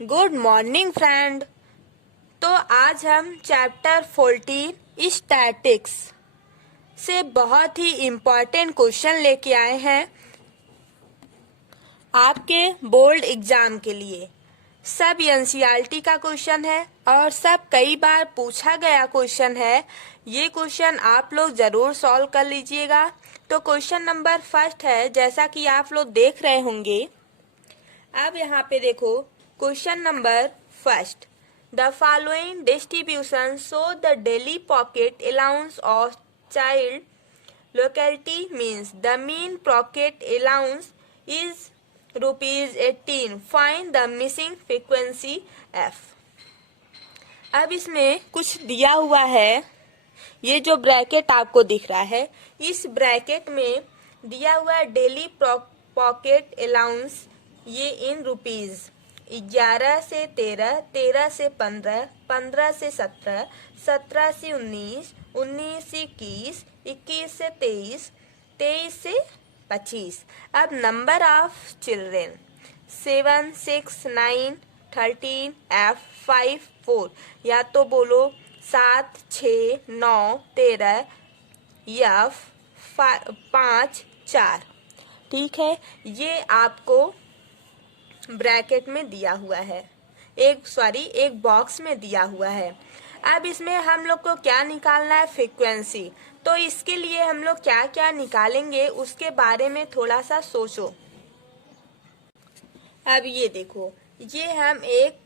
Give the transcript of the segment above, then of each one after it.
Good morning friend. तो आज हम चैप्टर 14 स्टैटिक्स से बहुत ही इम्पोर्टेंट क्वेश्चन लेके आए हैं आपके बोर्ड एग्जाम के लिए। सब एनसीईआरटी का क्वेश्चन है और सब कई बार पूछा गया क्वेश्चन है। ये क्वेश्चन आप लोग जरूर सॉल्व कर लीजिएगा। तो क्वेश्चन नंबर फर्स्ट है, जैसा कि आप लोग देख रहे होंगे। अब यहाँ पे देखो question number first, the following distribution show the daily pocket allowance of child locality means the mean pocket allowance is ₹18। Find the missing frequency F. अब इसमें कुछ दिया हुआ है, ये जो ब्रैकेट आपको दिख रहा है, इस ब्रैकेट में दिया हुआ है डेली पॉकेट अलाउंस, ये इन रुपीज 11 से 13, 13 से 15, 15 से 17, 17 से 19, 19 से 21, 21 से 23, 23 से 25। अब नंबर ऑफ चिल्ड्रेन 7, 6, 9, 13, F 5, 4, या तो बोलो 7, 6, 9, 13, F 5, 4। ठीक है, ये आपको ब्रैकेट में दिया हुआ है, एक बॉक्स में दिया हुआ है। अब इसमें हम लोग को क्या निकालना है, फ्रीक्वेंसी। तो इसके लिए हम लोग क्या क्या निकालेंगे उसके बारे में थोड़ा सा सोचो। अब ये देखो, ये हम एक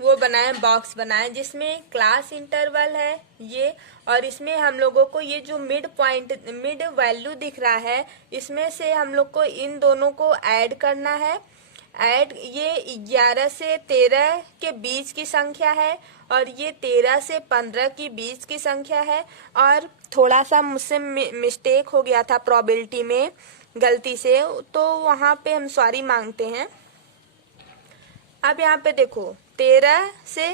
वो बनाए, बॉक्स बनाए जिसमें क्लास इंटरवल है ये, और इसमें हम लोगों को ये जो मिड वैल्यू दिख रहा है, इसमें से हम लोग को इन दोनों को ऐड करना है। ऐड, ये 11 से 13 के बीच की संख्या है और ये 13 से 15 की बीच की संख्या है। और थोड़ा सा मुझसे मिस्टेक हो गया था प्रोबेबिलिटी में, गलती से, तो वहाँ पे हम सॉरी मांगते हैं। अब यहाँ पे देखो 13 से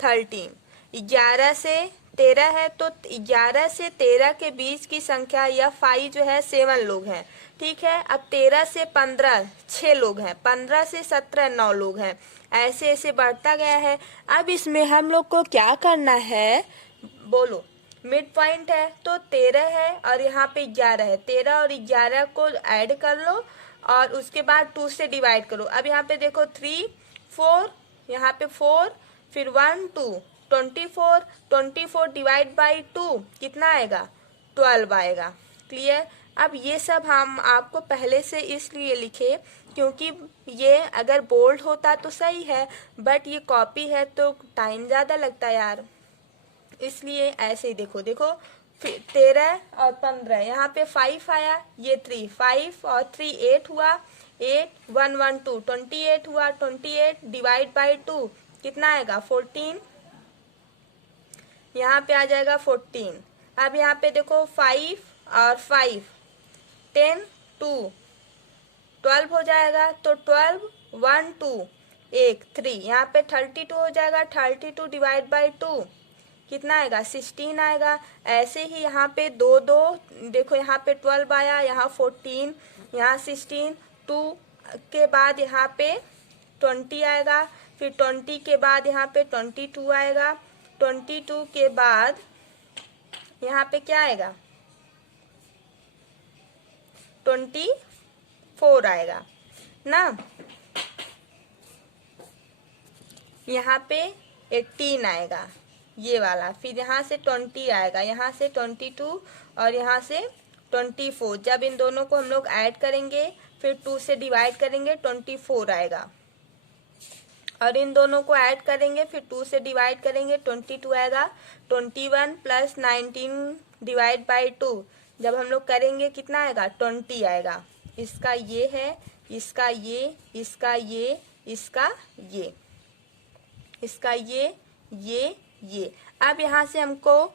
13, 11 से 13 है, तो 11 से 13 के बीच की संख्या या 5 जो है 7 लोग हैं। ठीक है, अब 13 से 15 6 लोग हैं, 15 से 17 9 लोग हैं, ऐसे ऐसे बढ़ता गया है। अब इसमें हम लोग को क्या करना है, बोलो। मिड पॉइंट है तो 13 है और यहाँ पे 11 है, 13 और 11 को ऐड कर लो और उसके बाद 2 से डिवाइड करो। अब यहाँ पे देखो 3, 4, यहाँ पे 4, फिर 1, 2, 24, 24 डिवाइड बाई 2 कितना आएगा, 12 आएगा। क्लियर। अब ये सब हम आपको पहले से इसलिए लिखे क्योंकि ये अगर बोल्ड होता तो सही है, बट ये कॉपी है तो टाइम ज़्यादा लगता है यार, इसलिए ऐसे ही देखो। 13 और 15, यहाँ पे 5 आया, ये 3, 5 और 3 8 हुआ, 8, 1, 1, 2, 28 हुआ, 28 डिवाइड बाई 2 कितना आएगा, 14। यहाँ पे आ जाएगा 14। अब यहाँ पे देखो 5 और 5, 10, 2, 12 हो जाएगा, तो 12, 1, 2, 1, 3, यहाँ पे 32 हो जाएगा, 32 डिवाइड बाई 2 कितना आएगा, 16 आएगा। ऐसे ही यहाँ पे 2 2, देखो यहाँ पे 12 आया, यहाँ 14, यहाँ 16, 2 के बाद यहाँ पे 20 आएगा, फिर 20 के बाद यहाँ पे 22 आएगा, 22 के बाद यहाँ पे क्या आएगा, 24 आएगा ना। यहाँ पे 18 आएगा ये वाला, फिर यहाँ से 20 आएगा, यहाँ से 22 और यहाँ से 24। जब इन दोनों को हम लोग ऐड करेंगे फिर 2 से डिवाइड करेंगे, 24 आएगा, और इन दोनों को ऐड करेंगे फिर 2 से डिवाइड करेंगे, 22 आएगा। 21 प्लस 19 डिवाइड बाई 2 जब हम लोग करेंगे कितना आएगा, 20 आएगा। इसका ये है, इसका ये, इसका ये, इसका ये, इसका ये। अब यहाँ से हमको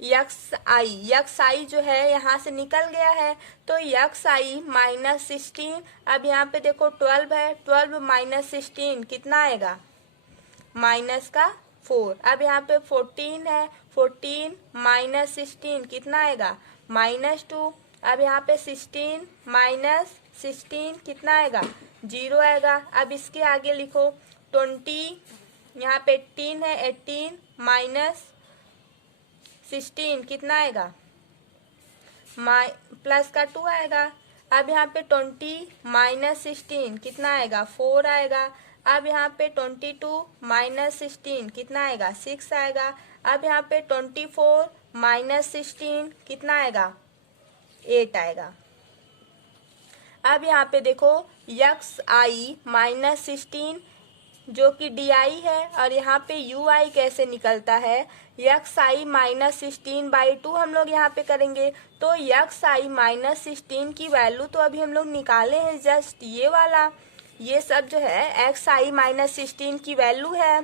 यक्स आई जो है यहाँ से निकल गया है, तो यक्स आई -16। अब यहाँ पे देखो 12 है, 12 माइनस 16 कितना आएगा, माइनस का 4। अब यहाँ पे 14 है, 14 माइनस 16 कितना आएगा, -2। अब यहाँ पे 16 माइनस 16 कितना आएगा, 0 आएगा। अब इसके आगे लिखो 20, यहाँ पे 18 है, 18 माइनस 16 कितना आएगा, प्लस का 2 आएगा। अब यहाँ पे 20 माइनस 16 कितना आएगा, 4 आएगा। अब यहाँ पे 22 माइनस 16 कितना आएगा, 6 आएगा। अब यहाँ पे 24 माइनस 16 कितना आएगा, 8 आएगा। अब यहाँ पे देखो xi माइनस 16 जो कि di है, और यहाँ पे ui कैसे निकलता है, xi माइनस 16/2 हम लोग यहाँ पे करेंगे। तो xi माइनस 16 की वैल्यू तो अभी हम लोग निकाले हैं, जस्ट ये वाला, ये सब जो है xi माइनस 16 की वैल्यू है।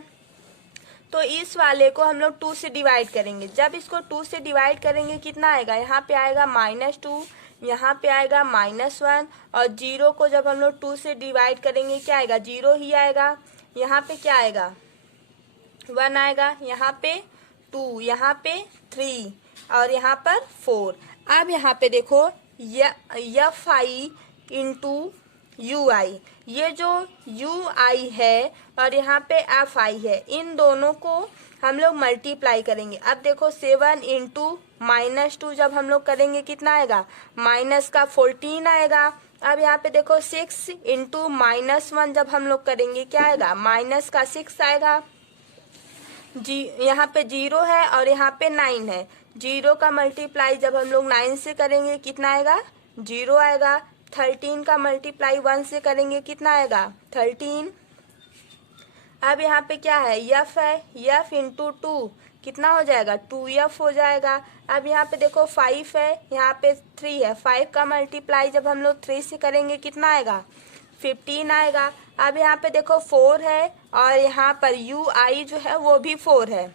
तो इस वाले को हम लोग 2 से डिवाइड करेंगे। जब इसको 2 से डिवाइड करेंगे कितना आएगा, यहाँ पे आएगा -2, यहाँ पे आएगा -1, और 0 को जब हम लोग 2 से डिवाइड करेंगे क्या आएगा, 0 ही आएगा। यहाँ पे क्या आएगा, 1 आएगा। यहाँ पे 2, यहाँ पे 3, और यहाँ पर 4। अब यहाँ पे देखो fi इंटू ui, ये जो ui है और यहाँ पे fi है, इन दोनों को हम लोग मल्टीप्लाई करेंगे। अब देखो 7 इंटू -2 जब हम लोग करेंगे कितना आएगा, माइनस का 14 आएगा। अब यहाँ पे देखो 6 इंटू -1 जब हम लोग करेंगे क्या आएगा, माइनस का 6 आएगा। यहाँ पे 0 है और यहाँ पे 9 है, 0 का मल्टीप्लाई जब हम लोग 9 से करेंगे कितना आएगा, 0 आएगा। 13 का मल्टीप्लाई 1 से करेंगे कितना आएगा, 13। अब यहाँ पे क्या है, f है, f इंटू 2 कितना हो जाएगा, 2f हो जाएगा। अब यहाँ पे देखो 5 है, यहाँ पे 3 है, 5 का मल्टीप्लाई जब हम लोग 3 से करेंगे कितना आएगा, 15 आएगा। अब यहाँ पे देखो 4 है और यहाँ पर ui जो है वो भी 4 है।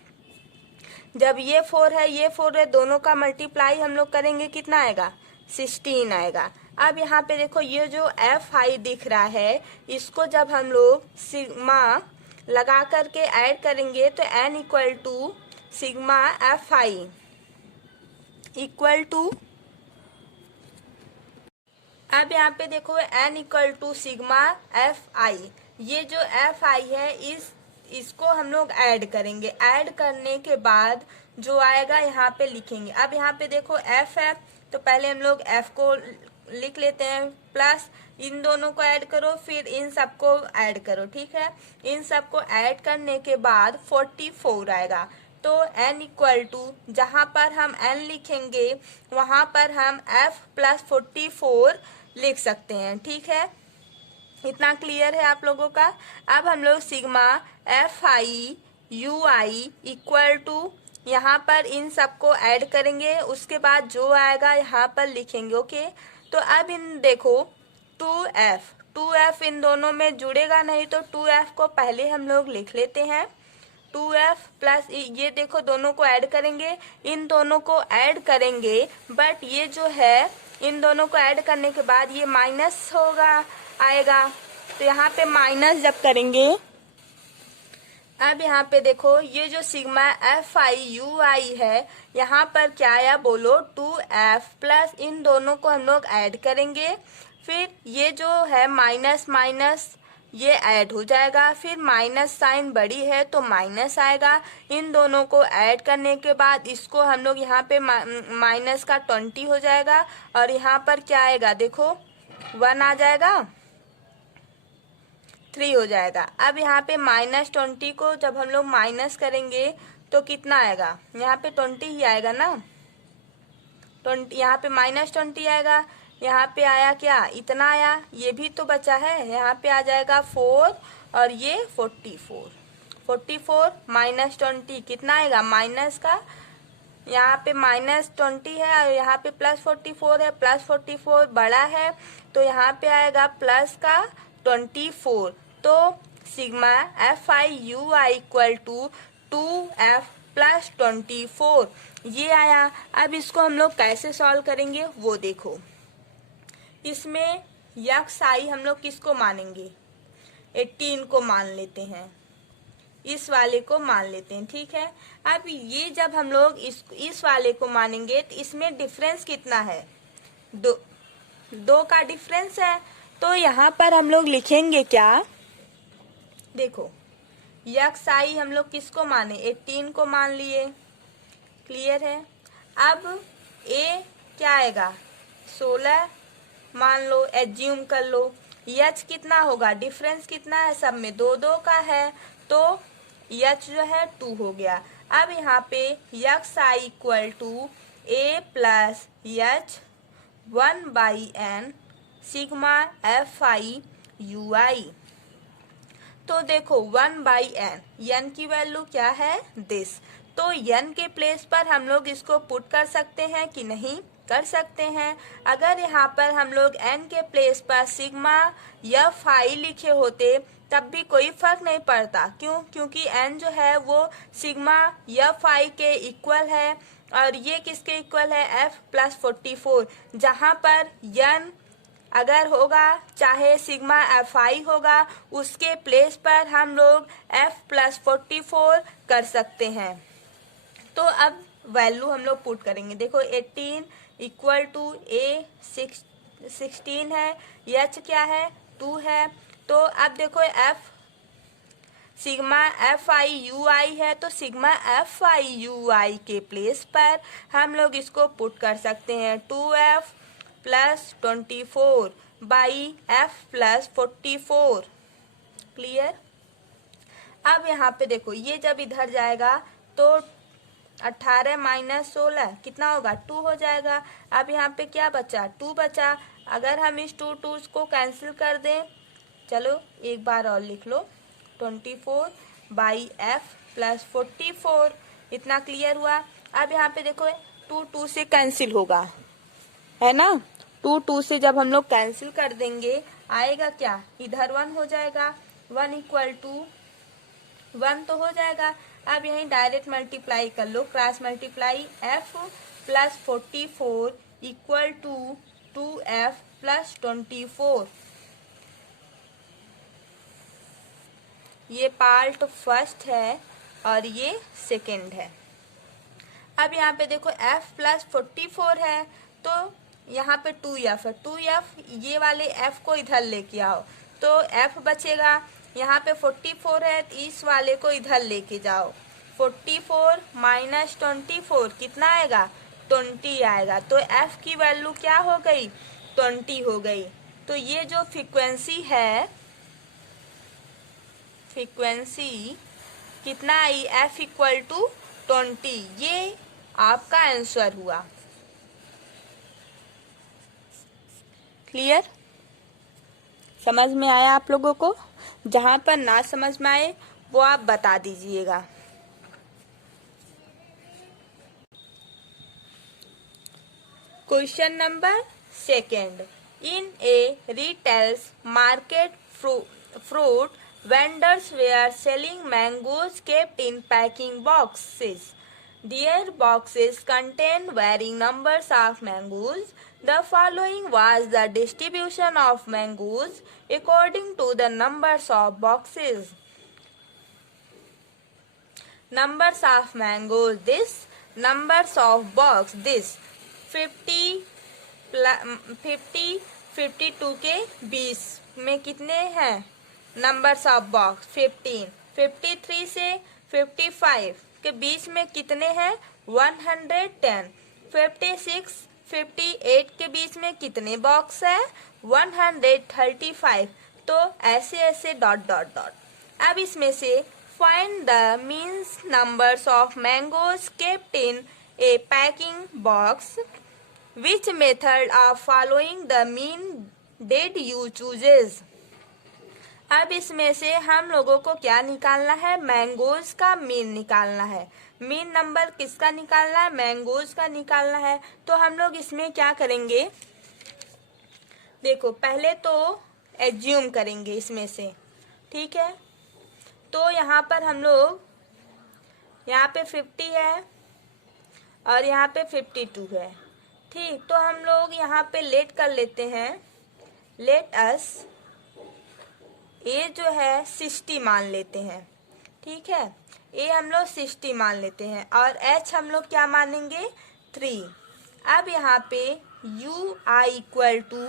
जब ये 4 है, ये 4 है, दोनों का मल्टीप्लाई हम लोग करेंगे कितना आएगा, 16 आएगा। अब यहाँ पे देखो ये जो fi दिख रहा है, इसको जब हम लोग सिग्मा लगा करके ऐड करेंगे तो n equal to sigma fi equal to, अब यहाँ पे देखो n equal to sigma fi, ये जो fi है इसको हम लोग ऐड करेंगे। ऐड करने के बाद जो आएगा यहाँ पे लिखेंगे। अब यहाँ पे देखो f है, तो पहले हम लोग f को लिख लेते हैं, प्लस इन दोनों को ऐड करो, फिर इन सबको ऐड करो, ठीक है। इन सबको ऐड करने के बाद 44 आएगा। तो n इक्वल टू, जहाँ पर हम n लिखेंगे वहाँ पर हम f प्लस 44 लिख सकते हैं, ठीक है। इतना क्लियर है आप लोगों का। अब हम लोग sigma fi ui equal to, यहाँ पर इन सबको ऐड करेंगे, उसके बाद जो आएगा यहाँ पर लिखेंगे, ओके। तो अब इन देखो 2f इन दोनों में जुड़ेगा नहीं, तो 2f को पहले हम लोग लिख लेते हैं। 2f प्लस ये देखो दोनों को ऐड करेंगे, इन दोनों को ऐड करेंगे, बट ये जो है इन दोनों को ऐड करने के बाद ये माइनस होगा आएगा, तो यहाँ पे माइनस जब करेंगे, अब यहाँ पे देखो ये जो सिग्मा fi ui है, यहाँ पर क्या आया बोलो, 2f प्लस इन दोनों को हम लोग ऐड करेंगे, फिर ये जो है माइनस माइनस ये ऐड हो जाएगा, फिर माइनस साइन बड़ी है तो माइनस आएगा। इन दोनों को ऐड करने के बाद इसको हम लोग यहाँ पे माइनस का 20 हो जाएगा, और यहाँ पर क्या आएगा देखो 1 आ जाएगा, 3 हो जाएगा। अब यहाँ पे -20 को जब हम लोग माइनस करेंगे तो कितना आएगा, यहाँ पे 20 ही आएगा ना, 20, यहाँ पे -20 आएगा, यहाँ पे आया क्या, इतना आया, ये भी तो बचा है, यहाँ पे आ जाएगा 4 और ये 44 -20 कितना आएगा, माइनस का, यहाँ पे -20 है और यहाँ पे +44 है, +44 बड़ा है तो यहाँ पे आएगा प्लस का 24। तो sigma fi ui equal to 2f plus 24 ये आया। अब इसको हम लोग कैसे सॉल्व करेंगे वो देखो। इसमें xi हम लोग किसको मानेंगे, 18 को मान लेते हैं, इस वाले को मान लेते हैं, ठीक है। अब ये जब हम लोग इस वाले को मानेंगे तो इसमें डिफरेंस कितना है, 2 का डिफरेंस है। तो यहाँ पर हम लोग लिखेंगे क्या, देखो यक्स आई हम लोग किसको माने, 18 को मान लिए, क्लियर है। अब ए क्या आएगा, 16 मान लो, एज्यूम कर लो। यच कितना होगा, डिफरेंस कितना है सब में, 2 का है, तो यच जो है 2 हो गया। अब यहाँ पे X I equal to A plus H 1/n sigma F I you I. तो देखो 1/n, n की वैल्यू क्या है, दिस। तो n के प्लेस पर हम लोग इसको पुट कर सकते हैं कि नहीं, कर सकते हैं। अगर यहाँ पर हम लोग n के प्लेस पर सिग्मा या फाई लिखे होते तब भी कोई फर्क नहीं पड़ता। क्यों, क्योंकि n जो है वो सिग्मा या फाई के इक्वल है और ये किसके इक्वल है, f प्लस 44। जहाँ पर n अगर होगा चाहे सिग्मा एफ आई होगा, उसके प्लेस पर हम लोग f प्लस 44 कर सकते हैं। तो अब वैल्यू हम लोग पुट करेंगे। देखो 18 इक्वल टू ए 16 है, एच क्या है 2 है। तो अब देखो f sigma F I you I है, तो sigma F I you I के प्लेस पर हम लोग इसको पुट कर सकते हैं 2f plus 24 by F plus 44, clear. अब यहाँ पे देखो ये जब इधर जाएगा तो 18 माइनस 16 कितना होगा, 2 हो जाएगा। अब यहाँ पे क्या बचा, 2 बचा। अगर हम इस 2 को कैंसिल कर दें, चलो एक बार और लिख लो, 24 बाई एफ प्लस 44, इतना क्लियर हुआ। अब यहाँ पे देखो 2 से कैंसिल होगा, है ना। 2 से जब हम लोग कैंसिल कर देंगे आएगा क्या, इधर 1 हो जाएगा, 1 इक्वल टू 1 तो हो जाएगा। अब यहीं डायरेक्ट मल्टीप्लाई कर लो, cross multiply, f plus 44 equal to 2f plus 24। ये पार्ट फर्स्ट है और ये सेकेंड है। अब यहाँ पे देखो f प्लस 44 है, तो यहाँ पे 2f है, 2f ये वाले f को इधर लेके आओ तो f बचेगा। यहाँ पे 44 है, इस वाले को इधर लेके जाओ, 44 माइनस 24 कितना आएगा, 20 आएगा। तो f की वैल्यू क्या हो गई, 20 हो गई। तो ये जो फ्रीक्वेंसी है, फ्रीक्वेंसी कितना आई, f इक्वल टू 20, ये आपका आंसर हुआ, क्लियर। समझ में आया आप लोगों को, जहां पर ना समझ में आए वो आप बता दीजिएगा। Question number second, in A retails market fruit vendors were selling mangoes kept in packing boxes. Their boxes contained varying numbers of mangoes. The following was the distribution of mangoes according to the numbers of boxes. Numbers of mangoes this, numbers of box this, 50 52 के 20 में कितने हैं numbers of box, 15, 53 से 55 के बीच में कितने हैं 110, 56 58 के बीच में कितने बॉक्स है 135। तो ऐसे ऐसे डॉट डॉट डॉट। अब इसमें से find the means numbers of mangoes kept in A packing box, which method of following the mean did you chooses। अब इसमें से हम लोगों को क्या निकालना है, मैंगोज का मीन निकालना है। मीन नंबर किसका निकालना है, मैंगोज का निकालना है। तो हम लोग इसमें क्या करेंगे, देखो पहले तो एज्यूम करेंगे इसमें से, ठीक है। तो यहाँ पर हम लोग, यहाँ पे 50 है और यहाँ पे 52 है, ठीक। तो हम लोग यहाँ पे लेट कर लेते हैं, लेट अस ए जो है 60 मान लेते हैं, ठीक है। ए हम लोग 60 मान लेते हैं और एच हम लोग क्या मानेंगे 3। अब यहाँ पे U I equal to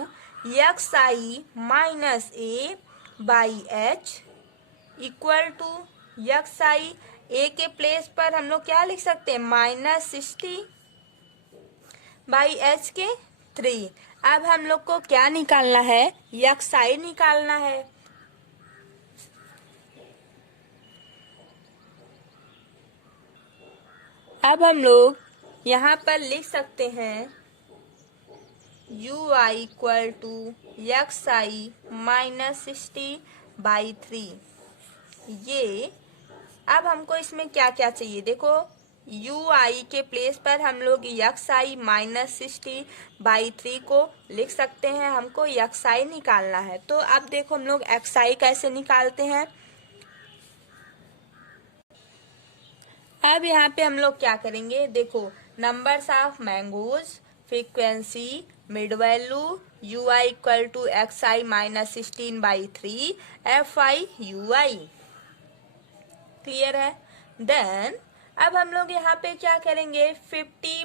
x I minus A by H equal to x I, A के प्लेस पर हम लोग क्या लिख सकते हैं, -60 बाई एच के 3। अब हम लोग को क्या निकालना है, यक्स आई निकालना है। अब हम लोग यहाँ पर लिख सकते हैं u I equal to x i -60 by 3। ये अब हमको इसमें क्या क्या चाहिए, देखो यू आई के प्लेस पर हम लोग यक्स आई -60 बाई 3 को लिख सकते हैं। हमको यक्स आई निकालना है। तो अब देखो हम लोग एक्स आई कैसे निकालते हैं। अब यहाँ पे हम लोग क्या करेंगे, देखो numbers of mangoes, frequency, mid value, u I equal to x i -16 by 3, f I you i. Clear है। देन अब हम लोग यहाँ पे क्या करेंगे, 50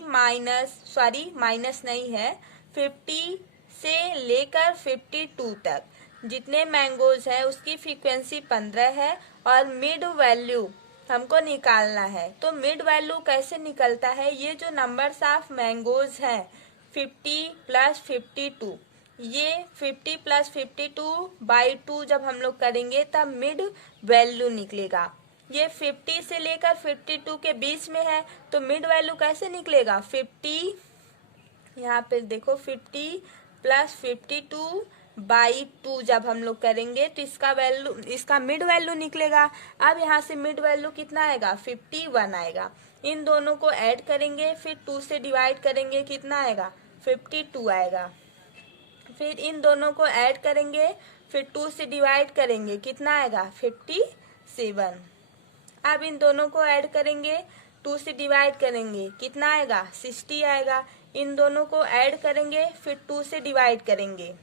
माइनस नहीं है, 50 से लेकर 52 तक जितने मैंगोज है उसकी फ्रीक्वेंसी 15 है और मिड वैल्यू हमको निकालना है। तो मिड वैल्यू कैसे निकलता है, ये जो नंबर्स ऑफ मैंगोज है 50 प्लस 52, ये 50 प्लस 52 बाई 2 जब हम लोग करेंगे तब मिड वैल्यू निकलेगा। ये 50 से लेकर 52 के बीच में है तो मिड वैल्यू कैसे निकलेगा, 50 यहाँ पे देखो 50 प्लस 52 बाई 2 जब हम लोग करेंगे तो इसका मिड वैल्यू निकलेगा। अब यहाँ से मिड वैल्यू कितना आएगा, 51 आएगा। इन दोनों को ऐड करेंगे, फिर 2 से डिवाइड करेंगे, कितना आएगा, 52 आएगा। फिर इन दोनों को ऐड करेंगे, फिर 2 से डिवाइड करेंगे, कितना आएगा, 57। अब इन दोनों को ऐड करेंगे, 2 से डिवाइड करेंगे, कितना आएगा, 60 आएगा। इन दोनों को ऐड करेंगे, फिर 2 से डिवाइड करेंगे,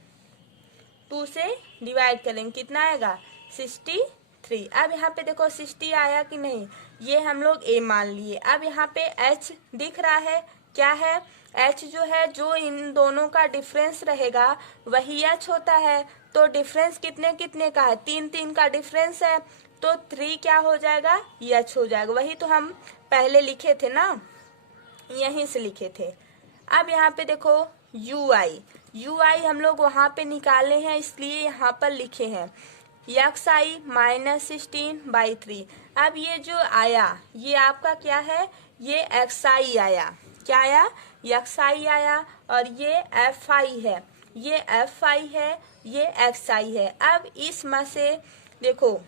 2 से डिवाइड करेंगे, कितना आएगा, 63। अब यहाँ पे देखो 60 आया कि नहीं, ये हम लोग ए मान लिए। अब यहाँ पे एच दिख रहा है, क्या है, एच जो है, जो इन दोनों का डिफरेंस रहेगा वही एच होता है। तो डिफरेंस कितने कितने का है, 3 का डिफरेंस है, तो 3 क्या हो जाएगा, एच हो जाएगा। वही तो हम पहले लिखे थे ना, यहीं से लिखे थे। अब यहाँ पे देखो यू आई हम लोग वहां पे निकाले हैं, इसलिए यहाँ पर लिखे हैं यक्स आई -16 बाई 3। अब ये जो आया ये आपका क्या है, ये एक्स आई आया, क्या आया, यक्स आई आया, और ये एफ आई है, ये एफ आई है, ये एक्स आई है। अब इस में से देखो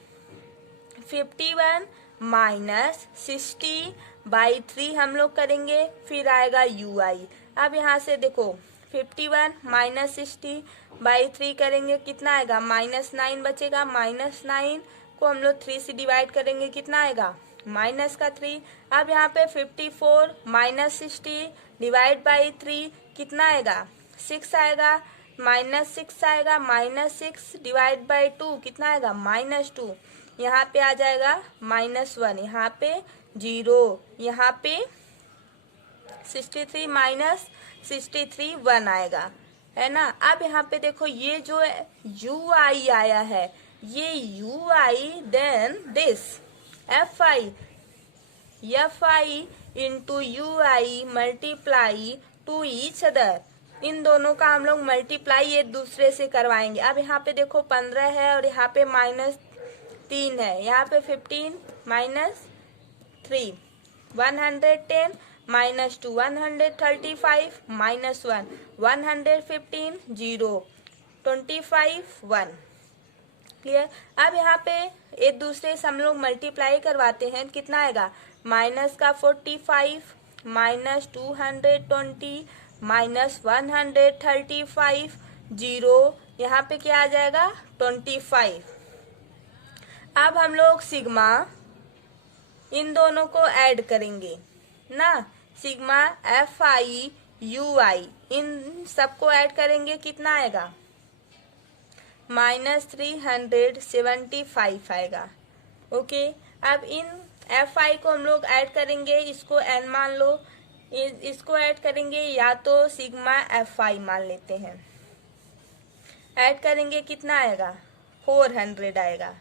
51 -60 बाई 3 हम लोग करेंगे, फिर आएगा यू आई। अब यहाँ से देखो 51 -60 बाई 3 करेंगे, कितना आएगा, -9 बचेगा। -9 को हम लोग 3 से डिवाइड करेंगे, कितना आएगा, -3। अब यहाँ पे 54 -60 डिवाइड बाई 3 कितना आएगा, 6 आएगा। -6 आएगा, -6 डिवाइड बाई 2 कितना आएगा, -2। यहाँ पे आ जाएगा -1, यहाँ पे 0, यहाँ पे 63 -63 1 आएगा, है ना। अब यहाँ पे देखो ये जो यू आई आया है, ये U I, then this F I into U I multiply to each other. इन दोनों का हम लोग मल्टीप्लाई एक दूसरे से करवाएंगे। अब यहाँ पे देखो 15 है और यहाँ पे -3 है, यहाँ पे 15 -3 110 -2 135 -1 115 0 25 1। क्लियर। अब यहाँ पे एक दूसरे से हम लोग मल्टीप्लाई करवाते हैं, कितना आएगा, माइनस का 45 -220 -135 0, यहाँ पे क्या आ जाएगा, 25। अब हम लोग सिग्मा इन दोनों को ऐड करेंगे ना, सिग्मा एफ आई यू आई, इन सबको ऐड करेंगे, कितना आएगा, -375 आएगा। ओके। अब इन एफ आई को हम लोग ऐड करेंगे, इसको एन मान लो, इसको ऐड करेंगे, या तो सिग्मा एफ आई मान लेते हैं, ऐड करेंगे, कितना आएगा, 400 आएगा।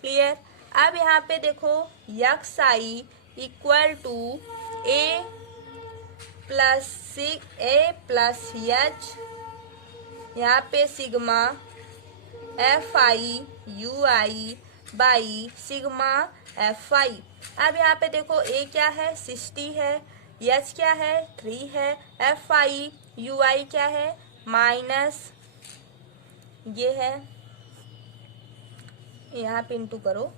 क्लियर। अब यहाँ पे देखो x I equal to A plus h, यहाँ पे sigma F I you i by sigma F i. अब यहाँ पे देखो ए क्या है 60 है, एच क्या है 3 है, एफ आई यू आई क्या है माइनस ये है, यहाँ पे इंटू करो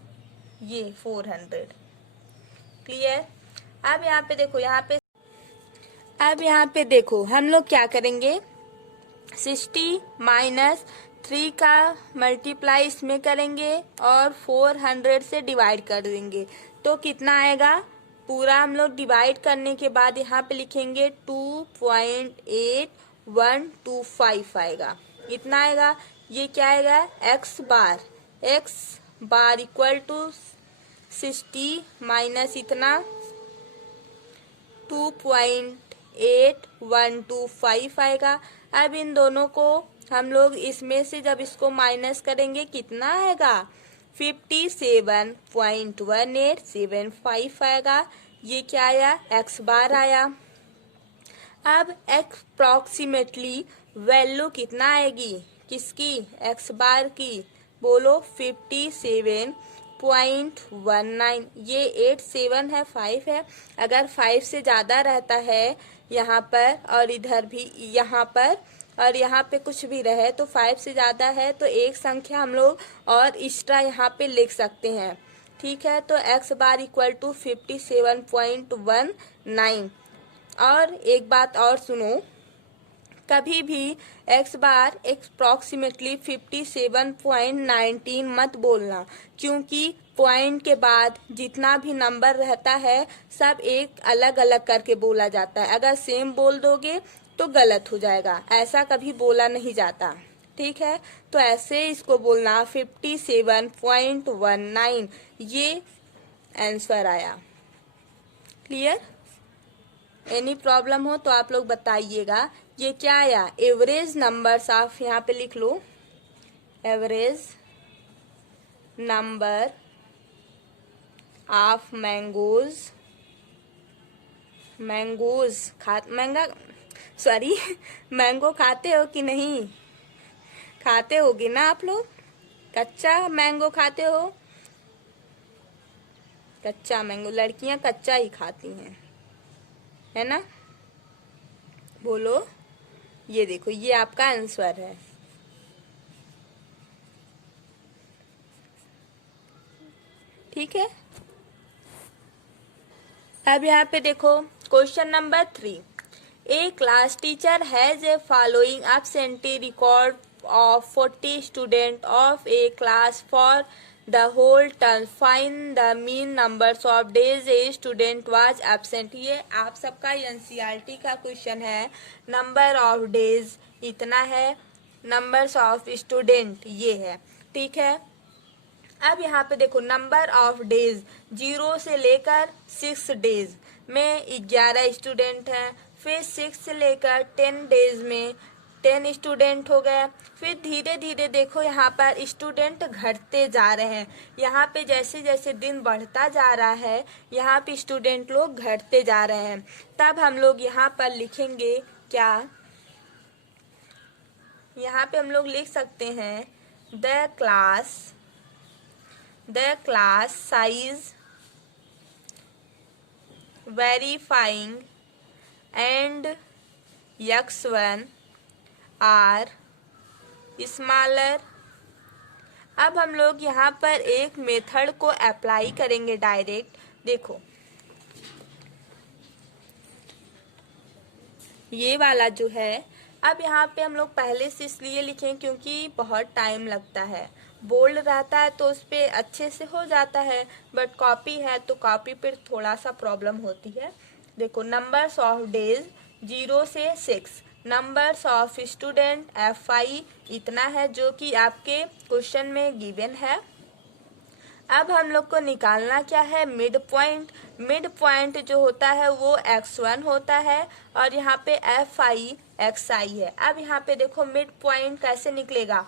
ये 400। क्लियर। अब यहाँ पे देखो हम लोग क्या करेंगे 60 माइनस 3 का मल्टीप्लाई इसमें करेंगे और 400 से डिवाइड कर देंगे तो कितना आएगा। पूरा हम लोग डिवाइड करने के बाद यहाँ पे लिखेंगे 2.8125 आएगा। इतना आएगा। ये क्या आएगा x bar equal to 60 minus इतना 2.8125 आएगा। अब इन दोनों को हम लोग इसमें से जब इसको माइनस करेंगे कितना आएगा 57.1875 आएगा। ये क्या आया एक्स बार आया। अब अप्रोक्सीमेटली वैल्यू कितना आएगी किसकी एक्स बार की, बोलो 57.19। ये 87 है 5 है, अगर 5 से ज्यादा रहता है यहाँ पर और इधर भी यहाँ पर और यहाँ पे कुछ भी रहे तो 5 से ज्यादा है तो एक संख्या हम लोग और एक्स्ट्रा यहाँ पे लिख सकते हैं। ठीक है, तो एक्स बार इक्वल टू 57.19। और एक बात और सुनो, कभी भी एक्स बार अप्रोक्सीमेटली 57.19 मत बोलना, क्योंकि पॉइंट के बाद जितना भी नंबर रहता है सब एक अलग अलग करके बोला जाता है। अगर सेम बोल दोगे तो गलत हो जाएगा, ऐसा कभी बोला नहीं जाता। ठीक है, तो ऐसे इसको बोलना 57.19। ये आंसर आया। क्लियर। एनी प्रॉब्लम हो तो आप लोग बताइएगा। ये क्या आया एवरेज नंबर्स ऑफ, यहाँ पे लिख लो average number of mangoes mango खाते हो कि नहीं, खाते होगे ना आप लोग। कच्चा मैंगो खाते हो, कच्चा मैंगो लड़कियां कच्चा ही खाती हैं, है ना। बोलो, ये देखो ये आपका आंसर है। ठीक है। अब यहाँ पे देखो question number 3। A class teacher has a following absentee record of 40 student of a class for the whole term. Find the mean numbers of days a student was absent. ये आप सबका एनसीईआरटी का क्वेश्चन है। Number of days इतना है, numbers of student ये है। ठीक है। अब यहाँ पे देखो नंबर ऑफ डेज 0 से लेकर 6 डेज में 11 स्टूडेंट हैं। फिर 6 से लेकर 10 डेज में 10 स्टूडेंट हो गए। फिर धीरे धीरे देखो यहाँ पर स्टूडेंट घटते जा रहे हैं। यहाँ पे जैसे जैसे दिन बढ़ता जा रहा है यहाँ पे स्टूडेंट लोग घटते जा रहे हैं। तब हम लोग यहाँ पर लिखेंगे क्या, यहाँ पे हम लोग लिख सकते हैं the class size verifying and x1 are smaller। अब हम लोग यहाँ पर एक मेथड को अप्लाई करेंगे डायरेक्ट। देखो ये वाला जो है, अब यहाँ पे हम लोग पहले से इसलिए लिखें क्योंकि बहुत टाइम लगता है। बोल्ड रहता है तो उस पर अच्छे से हो जाता है, बट कॉपी है तो कॉपी पर थोड़ा सा प्रॉब्लम होती है। देखो नंबर्स ऑफ डेज 0 से 6, नंबर्स ऑफ स्टूडेंट FI इतना है जो कि आपके क्वेश्चन में गिवन है। अब हम लोग को निकालना क्या है मिड पॉइंट। मिड पॉइंट जो होता है वो x1 होता है और यहाँ पे FI XI है। अब यहाँ पे देखो मिड पॉइंट कैसे निकलेगा,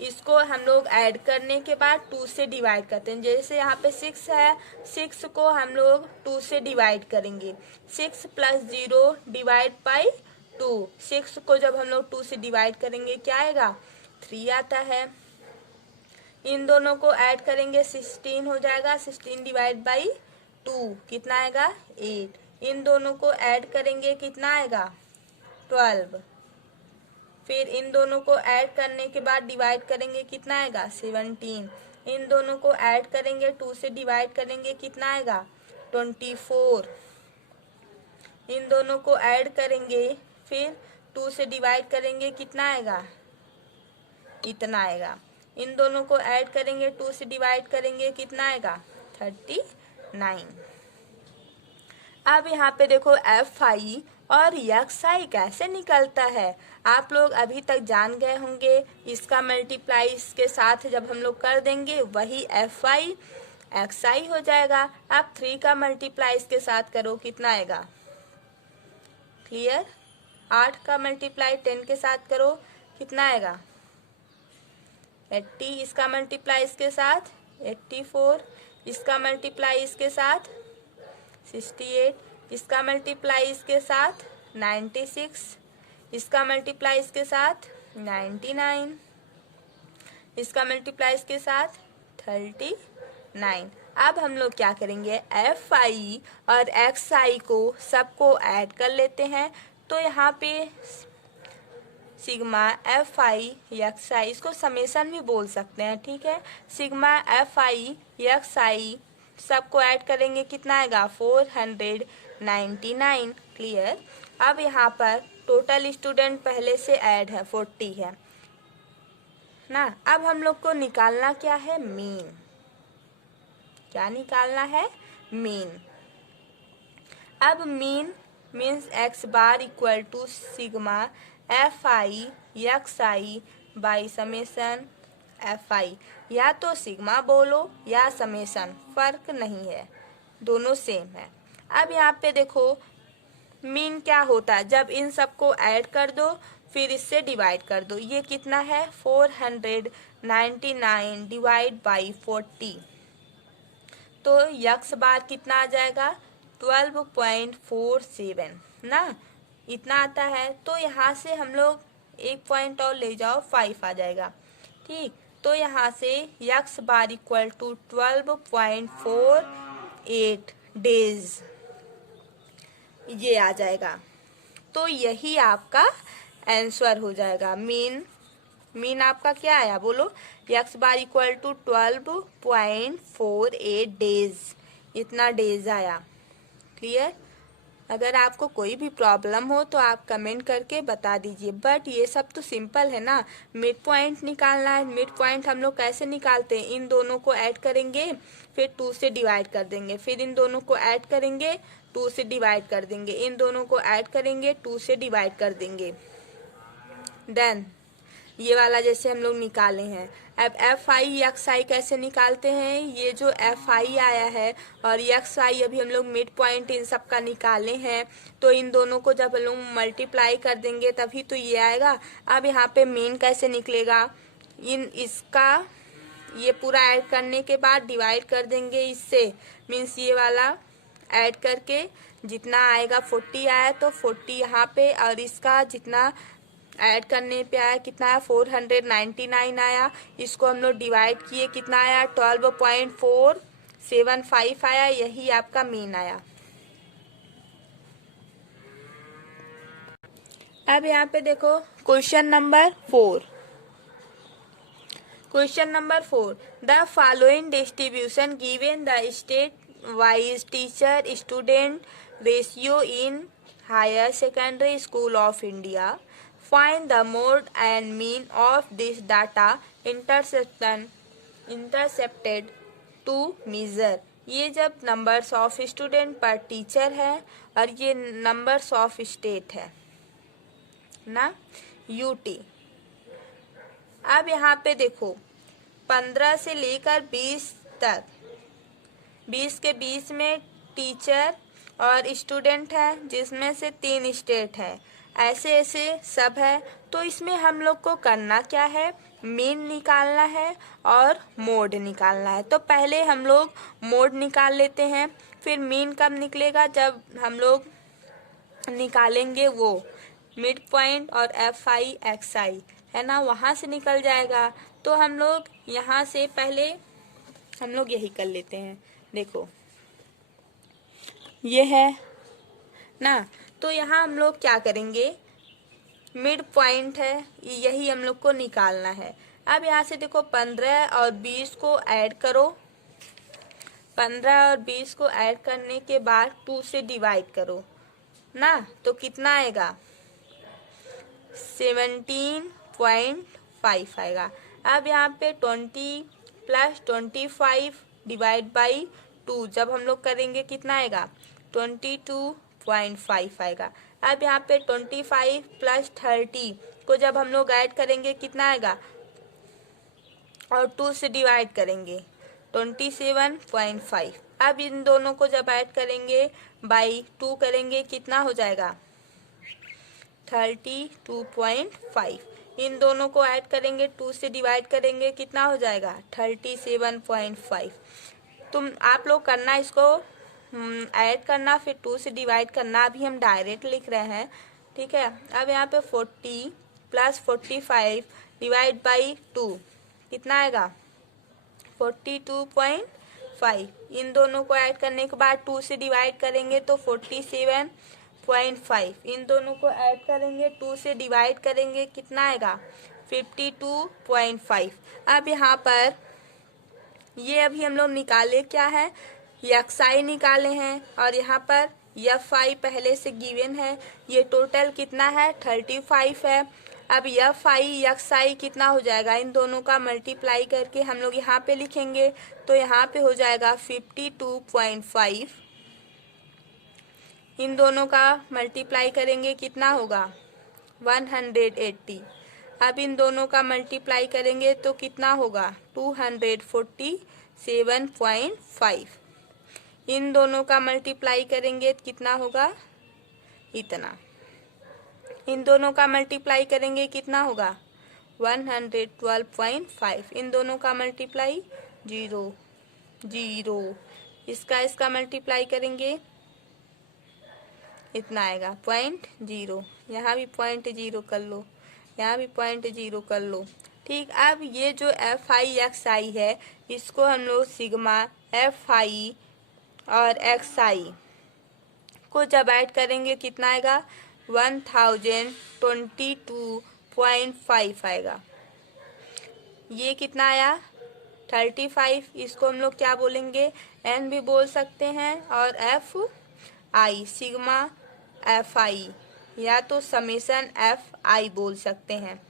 इसको हम लोग ऐड करने के बाद 2 से डिवाइड करते हैं। जैसे यहाँ पे 6 है, 6 को हम लोग 2 से डिवाइड करेंगे। 6 प्लस 0 डिवाइड बाई 2। 6 को जब हम लोग 2 से डिवाइड करेंगे क्या आएगा? 3 आता है। इन दोनों को ऐड करेंगे 16 हो जाएगा। 16 डिवाइड बाई 2 कितना आएगा? 8। इन दोनों को ऐड करेंगे कितना आएगा? 12। फिर इन दोनों को ऐड करने के बाद डिवाइड करेंगे कितना आएगा? 17। इन दोनों को ऐड करेंगे 2 से डिवाइड करेंगे कितना आएगा? 24। इन दोनों को ऐड करेंगे फिर 2 से डिवाइड करेंगे कितना आएगा? इतना आएगा। इन दोनों को ऐड करेंगे 2 से डिवाइड करेंगे कितना आएगा? 39। अब यहाँ पे देखो FI और XI कैसे निकलता है। आप लोग अभी तक जान गए होंगे। इसका मल्टीप्लाई इसके साथ जब हम लोग कर देंगे वही FI XI हो जाएगा। अब 3 का मल्टीप्लाई इसके साथ करो कितना आएगा? क्लियर? 8 का मल्टीप्लाई 10 के साथ करो कितना आएगा? 80। इसका मल्टीप्लाई इसके साथ 84। इसका मल्टीप्लाई इसके साथ 68। इसका मल्टीप्लाई इसके साथ 96। इसका मल्टीप्लाई इसके साथ 99। इसका मल्टीप्लाई इसके साथ 39। अब हम लोग क्या करेंगे? FI और XI को सबको ऐड कर लेते हैं। तो यहाँ पे सिग्मा FI XI, इसको समेशन भी बोल सकते हैं, ठीक है। सिग्मा FI XI सबको ऐड करेंगे कितना आएगा? 499। क्लियर? अब यहाँ पर टोटल स्टूडेंट पहले से ऐड है 40 है ना। अब हम लोग को निकालना क्या है? मीन। क्या निकालना है? मीन। अब mean means x bar equal to sigma FI XI by summation FI। या तो सिग्मा बोलो या समेशन, फर्क नहीं है, दोनों सेम है। अब यहाँ पे देखो मीन क्या होता है? जब इन सबको ऐड कर दो फिर इससे डिवाइड कर दो। ये कितना है? 499 डिवाइड बाई 40। तो x बार कितना आ जाएगा? 12.47 ना, इतना आता है। तो यहाँ से हम लोग एक पॉइंट और ले जाओ, 5 आ जाएगा, ठीक। तो यहाँ से x bar equal to 12.48 days ये आ जाएगा। तो यही आपका आंसर हो जाएगा। मीन आपका क्या आया बोलो? x bar equal to 12.48 days, इतना डेज आया। क्लियर? अगर आपको कोई भी प्रॉब्लम हो तो आप कमेंट करके बता दीजिए। बट ये सब तो सिंपल है ना। मिड पॉइंट निकालना है। मिड पॉइंट हम लोग कैसे निकालते हैं? इन दोनों को ऐड करेंगे फिर 2 से डिवाइड कर देंगे। फिर इन दोनों को ऐड करेंगे 2 से डिवाइड कर देंगे। इन दोनों को ऐड करेंगे 2 से डिवाइड कर देंगे। देन ये वाला जैसे हम लोग निकाले हैं। अब FI XI कैसे निकालते हैं? ये जो FI आया है और XI अभी हम लोग मिड पॉइंट इन सब का निकाले हैं। तो इन दोनों को जब हम लोग मल्टीप्लाई कर देंगे तभी तो ये आएगा। अब यहाँ पे मीन कैसे निकलेगा? इसका ये पूरा ऐड करने के बाद डिवाइड कर देंगे इससे, मीन्स ये वाला ऐड करके जितना आएगा 40 आया तो 40 यहाँ पे, और इसका जितना ऐड करने पे आया कितना आया? 499 आया। इसको हम लोग डिवाइड किए कितना आया? 12.475 आया। यही आपका मीन आया। अब यहाँ पे देखो question number 4। Question number 4, the following distribution given the state wise teacher student ratio in higher secondary school of India. Find the mode and mean of this data intercepted to measure। ये जब numbers of student पर teacher है और ये numbers of state है ना, UT। अब यहाँ पे देखो 15 से लेकर 20 तक, 20 के बीच में टीचर और स्टूडेंट है, जिसमें से 3 स्टेट है। ऐसे ऐसे सब है। तो इसमें हम लोग को करना क्या है? मीन निकालना है और मोड निकालना है। तो पहले हम लोग मोड निकाल लेते हैं, फिर मीन कब निकलेगा, जब हम लोग निकालेंगे वो मिड पॉइंट और एफ आई एक्स आई है ना, वहाँ से निकल जाएगा। तो हम लोग यहाँ से पहले हम लोग यही कर लेते हैं। देखो ये है ना, तो यहाँ हम लोग क्या करेंगे, मिड पॉइंट है, यही हम लोग को निकालना है। अब यहाँ से देखो 15 और 20 को ऐड करो, 15 और 20 को ऐड करने के बाद 2 से डिवाइड करो ना, तो कितना आएगा 17.5 आएगा। अब यहाँ पे 20 प्लस 25 डिवाइड बाई 2 जब हम लोग करेंगे कितना आएगा 22.5 आएगा। अब यहाँ पे 25 प्लस 30 को जब हम लोग ऐड करेंगे कितना आएगा, और 2 से डिवाइड करेंगे 27.5। अब इन दोनों को जब ऐड करेंगे बाई 2 करेंगे कितना हो जाएगा 32.5। इन दोनों को ऐड करेंगे 2 से डिवाइड करेंगे कितना हो जाएगा 37.5। तुम आप लोग करना इसको ऐड करना, फिर 2 से डिवाइड करना, अभी हम डायरेक्ट लिख रहे हैं, ठीक है। अब यहाँ पे 40 प्लस 45 डिवाइड बाई 2 कितना आएगा 42.5। इन दोनों को ऐड करने के बाद 2 से डिवाइड करेंगे तो 47.5। इन दोनों को ऐड करेंगे 2 से डिवाइड करेंगे कितना आएगा 52.5। अब यहाँ पर ये अभी हम लोग निकाले क्या है, एक्स आई निकाले हैं, और यहाँ पर एफ आई पहले से गिवन है। ये टोटल कितना है 35 है। अब एफ आई एक्स आई कितना हो जाएगा, इन दोनों का मल्टीप्लाई करके हम लोग यहाँ पे लिखेंगे, तो यहाँ पे हो जाएगा 52.5। इन दोनों का मल्टीप्लाई करेंगे कितना होगा 180। अब इन दोनों का मल्टीप्लाई करेंगे तो कितना होगा 247.5। इन दोनों का मल्टीप्लाई करेंगे कितना होगा इतना। इन दोनों का मल्टीप्लाई करेंगे कितना होगा 112.5। इन दोनों का मल्टीप्लाई 0 0, इसका मल्टीप्लाई करेंगे इतना आएगा 0.0। यहाँ भी 0.0 कर लो, यहाँ भी 0.0 कर लो, ठीक। अब ये जो एफ आई एक्स आई है, इसको हम लोग सिग्मा एफ आई और एक्स आई को जब ऐड करेंगे कितना आएगा 1022.5 आएगा। ये कितना आया 35। इसको हम लोग क्या बोलेंगे एन भी बोल सकते हैं, और F I sigma F I या तो समेसन एफ आई बोल सकते हैं।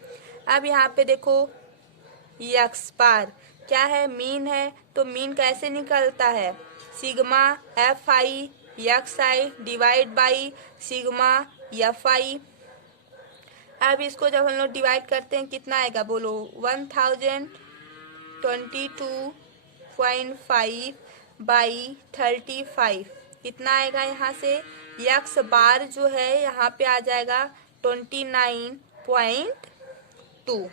अब यहाँ पे देखो एक्स बार क्या है मीन है, तो मीन कैसे निकलता है sigma F I x I divide by sigma F i. अब इसको जब हम लोग डिवाइड करते हैं कितना आएगा बोलो 1022.5 बाई 35 कितना आएगा। यहाँ से एक्स बार जो है यहाँ पे आ जाएगा 29.2।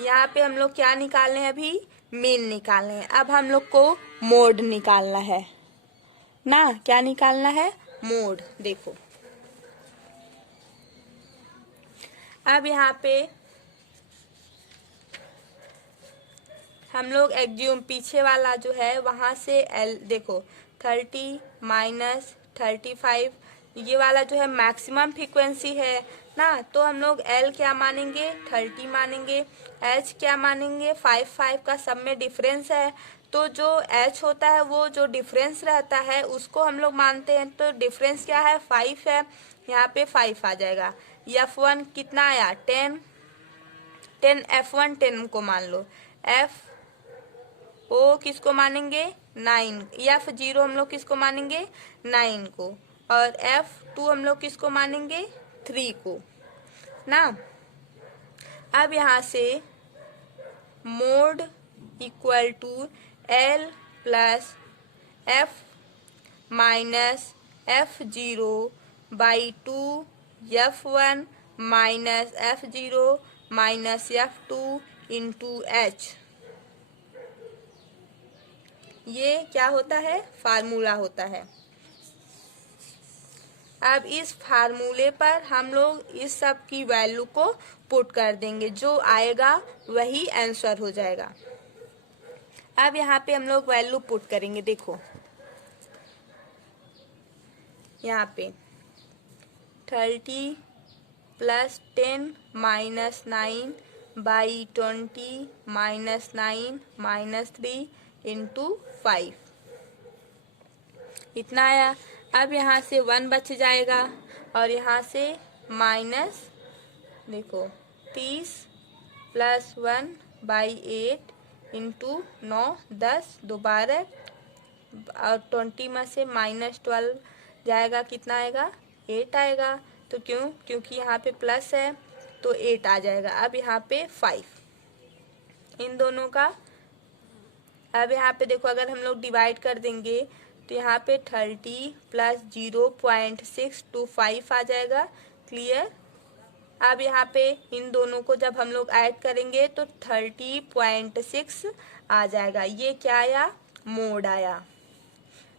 यहाँ पे हम लोग क्या निकालने हैं अभी मीन निकालने हैं। अब हम लोग को मोड निकालना है ना, क्या निकालना है मोड। देखो अब यहाँ पे हम लोग एग्ज्यूम पीछे वाला जो है वहां से एल देखो 30 माइनस 35 ये वाला जो है मैक्सिमम फ्रीक्वेंसी है ना, तो हम लोग एल क्या मानेंगे 30 मानेंगे, एच क्या मानेंगे 5 का सब में डिफरेंस है, तो जो एच होता है वो जो डिफरेंस रहता है उसको हम लोग मानते हैं, तो डिफरेंस क्या है 5 है, यहाँ पे 5 आ जाएगा। F1 कितना आया 10 F1 10 को मान लो, F ओ किसको मानेंगे 9, F0 हम लोग किसको मानेंगे 9 को, और F2 हम लोग किसको मानेंगे 3 को ना। अब यहाँ से mode equal to L plus F minus F0 by 2 F1 minus F0 minus F2 into H। ये क्या होता है, फार्मूला होता है। अब इस फार्मूले पर हम लोग इस सब की वैल्यू को पुट कर देंगे, जो आएगा वही आंसर हो जाएगा। अब यहाँ पे हम लोग वैल्यू पुट करेंगे। देखो यहाँ पे 30 plus 10 minus 9 by 20 minus 9 minus 3 into 5, इतना आया। अब यहाँ से 1 बच जाएगा और यहाँ से माइनस, देखो 30 प्लस 1 बाई 8 इंटू 9 10 2 12 और 20 में से माइनस 12 जाएगा, कितना आएगा 8 आएगा। तो क्योंकि यहाँ पे प्लस है तो 8 आ जाएगा। अब यहाँ पे 5 इन दोनों का। अब यहाँ पे देखो अगर हम लोग डिवाइड कर देंगे तो यहाँ पे 30 प्लस 0.625 आ जाएगा। क्लियर। अब यहाँ पे इन दोनों को जब हम लोग ऐड करेंगे तो 30.6 आ जाएगा। ये क्या आया, मोड आया।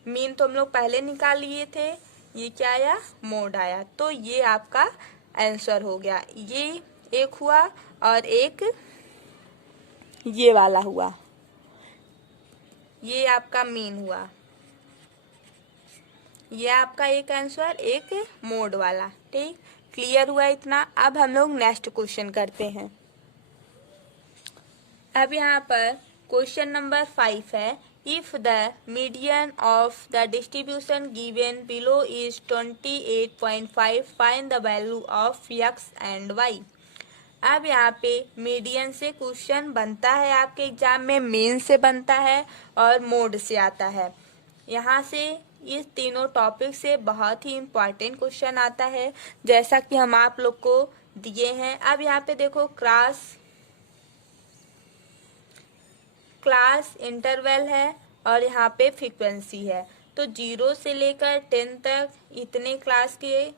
मीन तो हम लोग पहले निकाल लिए थे, ये क्या आया, मोड आया। तो ये आपका आंसर हो गया। ये एक हुआ और एक ये वाला हुआ, ये आपका मीन हुआ। ये आपका एक आंसर, एक मोड वाला। ठीक, क्लियर हुआ इतना। अब हम लोग नेक्स्ट क्वेश्चन करते हैं। अब यहाँ पर क्वेश्चन नंबर 5 है, if the median of the distribution given below is 28.5 find the value of x and y। अब यहाँ पे मीडियन से क्वेश्चन बनता है, आपके एग्जाम में मेन से बनता है और मोड से आता है। यहाँ से इस तीनों टॉपिक से बहुत ही इम्पोर्टेंट क्वेश्चन आता है, जैसा कि हम आप लोग को दिए हैं। अब यहाँ पे देखो क्लास इंटरवल है और यहाँ पे फ्रीक्वेंसी है। तो 0 से लेकर 10 तक इतने क्लास के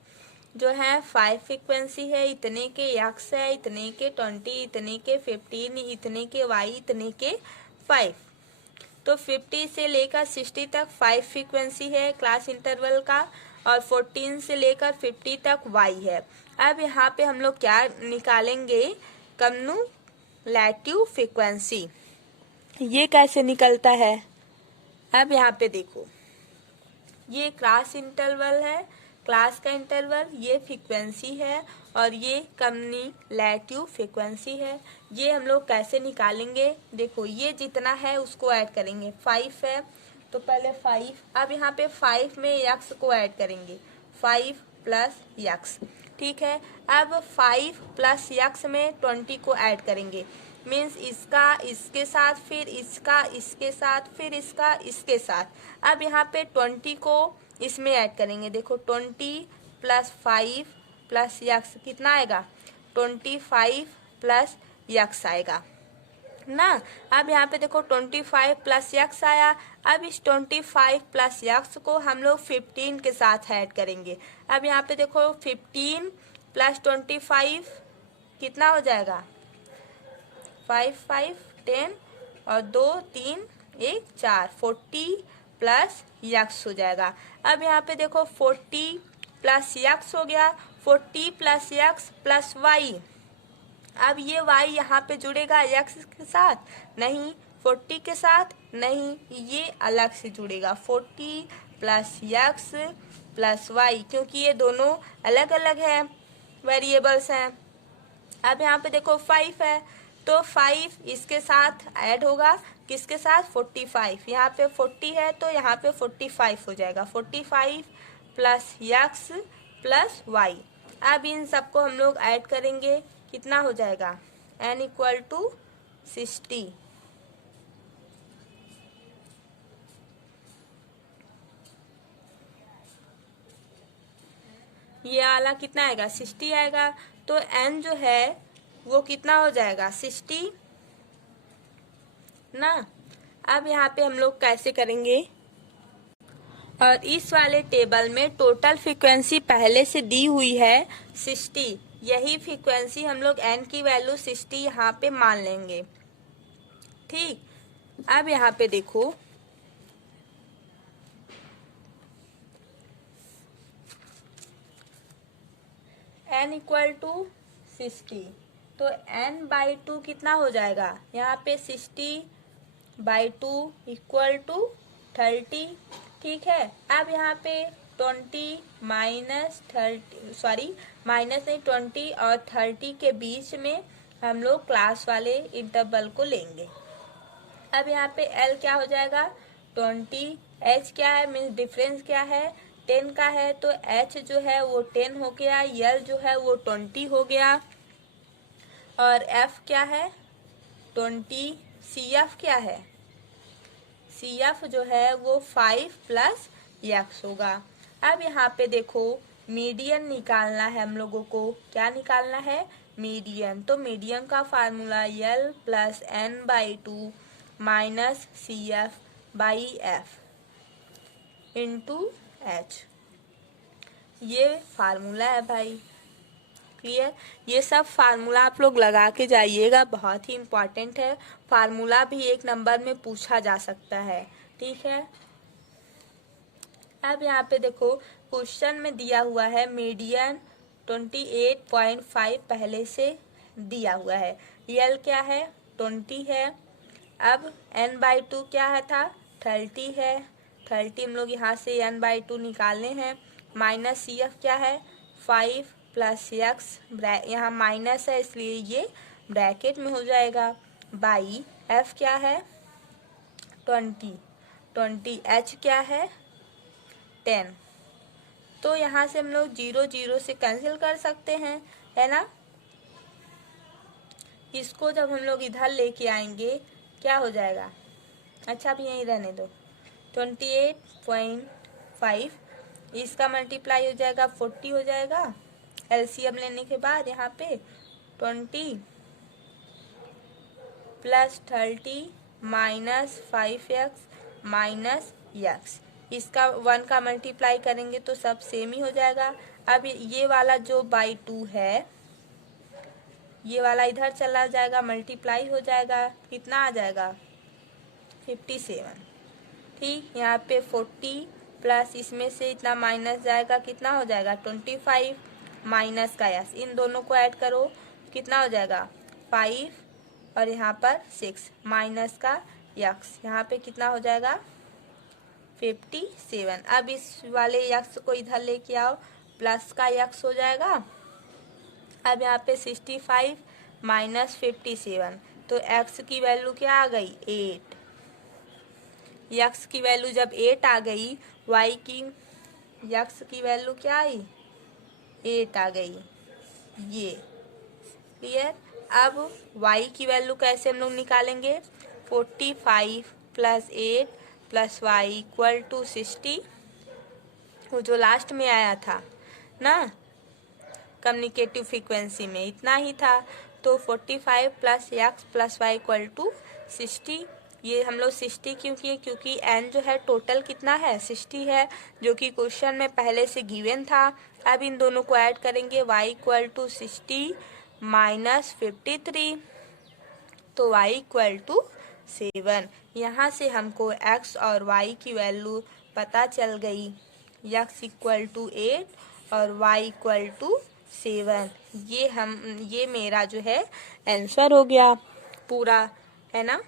जो है 5 फ्रीक्वेंसी है, इतने के x है, इतने के 20, इतने के 15, इतने के y, इतने के 5। तो 50 से लेकर 60 तक 5 फ्रीक्वेंसी है क्लास इंटरवल का, और 14 से लेकर 50 तक y है। अब यहाँ पे हम लोग क्या निकालेंगे, कम्युलेटिव फ्रीक्वेंसी। ये कैसे निकलता है, अब यहाँ पे देखो, ये क्लास इंटरवल है, क्लास का इंटरवल, ये फ्रीक्वेंसी है और ये कम्युलेटिव फ्रीक्वेंसी है। ये हम लोग कैसे निकालेंगे, देखो ये जितना है उसको ऐड करेंगे। 5 है तो पहले 5, अब यहाँ पे 5 में x को ऐड करेंगे, 5 प्लस x। ठीक है, अब 5 प्लस x में 20 को ऐड करेंगे, मीन्स इसका इसके साथ, फिर इसका इसके साथ, फिर इसका इसके साथ। अब यहाँ पे 20 को इसमें ऐड करेंगे। देखो 20 प्लस 5 प्लस x कितना आएगा, 25 प्लस x आएगा ना। अब यहाँ पे देखो 25 प्लस x आया। अब इस 25 प्लस x को हम लोग 15 के साथ ऐड करेंगे। अब यहाँ पे देखो 15 प्लस 25 कितना हो जाएगा, 5 5 10 और 2 3 1 4, 40 प्लस x हो जाएगा। अब यहाँ पे देखो 40 प्लस x हो गया, 40 प्लस x प्लस y। अब ये y यहाँ पे जुड़ेगा x के साथ, नहीं 40 के साथ, नहीं, ये अलग से जुड़ेगा 40 प्लस x प्लस y, क्योंकि ये दोनों अलग अलग है, वेरिएबल्स हैं। अब यहाँ पे देखो 5 है तो 5 इसके साथ ऐड होगा, किसके साथ, 45। यहाँ पे 40 है तो यहाँ पे 45 हो जाएगा, 45 प्लस x प्लस y। अब इन सबको हम लोग ऐड करेंगे, कितना हो जाएगा, n इक्वल टू 60। ये वाला कितना आएगा, 60 आएगा। तो n जो है वो कितना हो जाएगा, 60 ना। अब यहाँ पे हम लोग कैसे करेंगे, और इस वाले टेबल में टोटल फ्रीक्वेंसी पहले से दी हुई है 60, यही फ्रीक्वेंसी हम लोग n की वैल्यू 60 यहाँ पे मान लेंगे। ठीक, अब यहाँ पे देखो n इक्वल टू 60, तो n/2 कितना हो जाएगा यहाँ पे 60/2 इक्वल टू 30। ठीक है, अब यहाँ पे 20 माइनस 30, सॉरी माइनस नहीं, 20 और 30 के बीच में हम लोग क्लास वाले इंटरवल को लेंगे। अब यहाँ पे L क्या हो जाएगा 20, H क्या है मीन्स डिफरेंस क्या है 10 का है, तो H जो है वो 10 हो गया, L जो है वो 20 हो गया, और F क्या है 20, CF क्या है CF जो है वो 5 प्लस x होगा। अब यहाँ पे देखो मीडियन निकालना है हम लोगों को, क्या निकालना है मीडियन, तो मीडियन का formula L plus n/2 minus CF/F into H, ये फार्मूला है भाई। क्लियर, ये सब फार्मूला आप लोग लगा के जाइएगा, बहुत ही इम्पोर्टेंट है। फार्मूला भी एक नंबर में पूछा जा सकता है। ठीक है, अब यहाँ पे देखो क्वेश्चन में दिया हुआ है मीडियन 28.5 पहले से दिया हुआ है, L क्या है 20 है, अब n/2 क्या है था 30 है, 30 हम लोग यहाँ से n/2 निकालने हैं, माइनस CF क्या है 5 प्लस x, यहाँ माइनस है इसलिए ये ब्रैकेट में हो जाएगा, बाई F क्या है 20, H क्या है 10, तो यहाँ से हम लोग 0 0 से कैंसिल कर सकते हैं, है ना। इसको जब हम लोग इधर लेके आएंगे क्या हो जाएगा, अच्छा अब यहीं रहने दो, 28.5 इसका मल्टीप्लाई हो जाएगा 40 हो जाएगा, LCM लेने के बाद यहाँ पे 20 plus 30 minus 5x minus x, इसका 1 का मल्टीप्लाई करेंगे तो सब सेम ही हो जाएगा। अब ये वाला जो बाई 2 है ये वाला इधर चला जाएगा, मल्टीप्लाई हो जाएगा, कितना आ जाएगा 57। ठीक, यहाँ पे 40 प्लस इसमें से इतना माइनस जाएगा, कितना हो जाएगा 25 माइनस का s, इन दोनों को ऐड करो कितना हो जाएगा 5 और यहाँ पर 6 माइनस का x, यहाँ पे कितना हो जाएगा 57। अब इस वाले x को इधर लेके आओ, प्लस का x हो जाएगा, अब यहाँ पे 65 माइनस 57, तो x की वैल्यू क्या आ गई 8, x की वैल्यू जब 8 आ गई, y की x की वैल्यू क्या आई 8 आ गई, ये क्लियर। अब y की वैल्यू कैसे हम लोग निकालेंगे, 45 plus 8 plus y equal to 60, वो जो लास्ट में आया था ना कम्युनिकेटिव फ्रीक्वेंसी में इतना ही था, तो 45 plus x plus y equal to 60, ये हम लोग 60 क्यों किए, क्योंकि n जो है टोटल कितना है 60 है, जो कि क्वेश्चन में पहले से गिवन था। अब इन दोनों को ऐड करेंगे, y इक्वल टू 60 माइनस 53, तो y इक्वल टू 7। यहाँ से हमको x और y की वैल्यू पता चल गई, x इक्वल टू 8 और y इक्वल टू 7, ये मेरा जो है आंसर हो गया पूरा, है ना।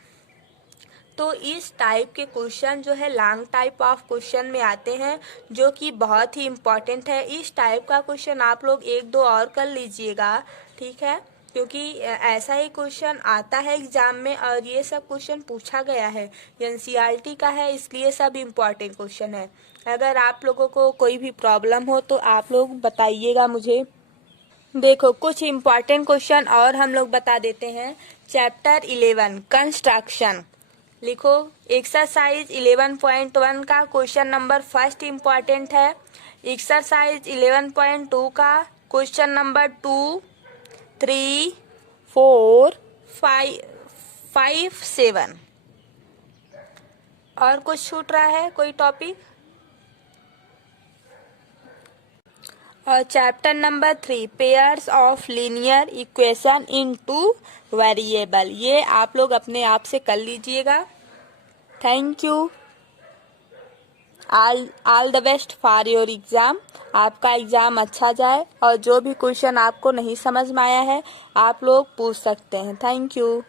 तो इस टाइप के क्वेश्चन जो है लॉन्ग टाइप ऑफ क्वेश्चन में आते हैं, जो कि बहुत ही इम्पोर्टेंट है। इस टाइप का क्वेश्चन आप लोग 1 2 और कर लीजिएगा, ठीक है, क्योंकि ऐसा ही क्वेश्चन आता है एग्जाम में और ये सब क्वेश्चन पूछा गया है, NCERT का है, इसलिए सब इम्पोर्टेंट क्वेश्चन है। अगर आप लोगों को कोई भी प्रॉब्लम हो तो आप लोग बताइएगा मुझे। देखो कुछ इम्पोर्टेंट क्वेश्चन और हम लोग बता देते हैं। चैप्टर 11 कंस्ट्रक्शन लिखो, एक्सरसाइज 11.1 का क्वेश्चन नंबर फर्स्ट इम्पॉर्टेंट है। एक्सरसाइज 11.2 का क्वेश्चन नंबर 2, 3, 4, 5, 7। और कुछ छूट रहा है कोई टॉपिक? और chapter number 3 pairs of linear equation in two variable, ये आप लोग अपने आप से कर लीजिएगा। Thank you. All the best for your exam. आपका एग्ज़ाम अच्छा जाए और जो भी क्वेश्चन आपको नहीं समझ में आया है आप लोग पूछ सकते हैं। Thank you.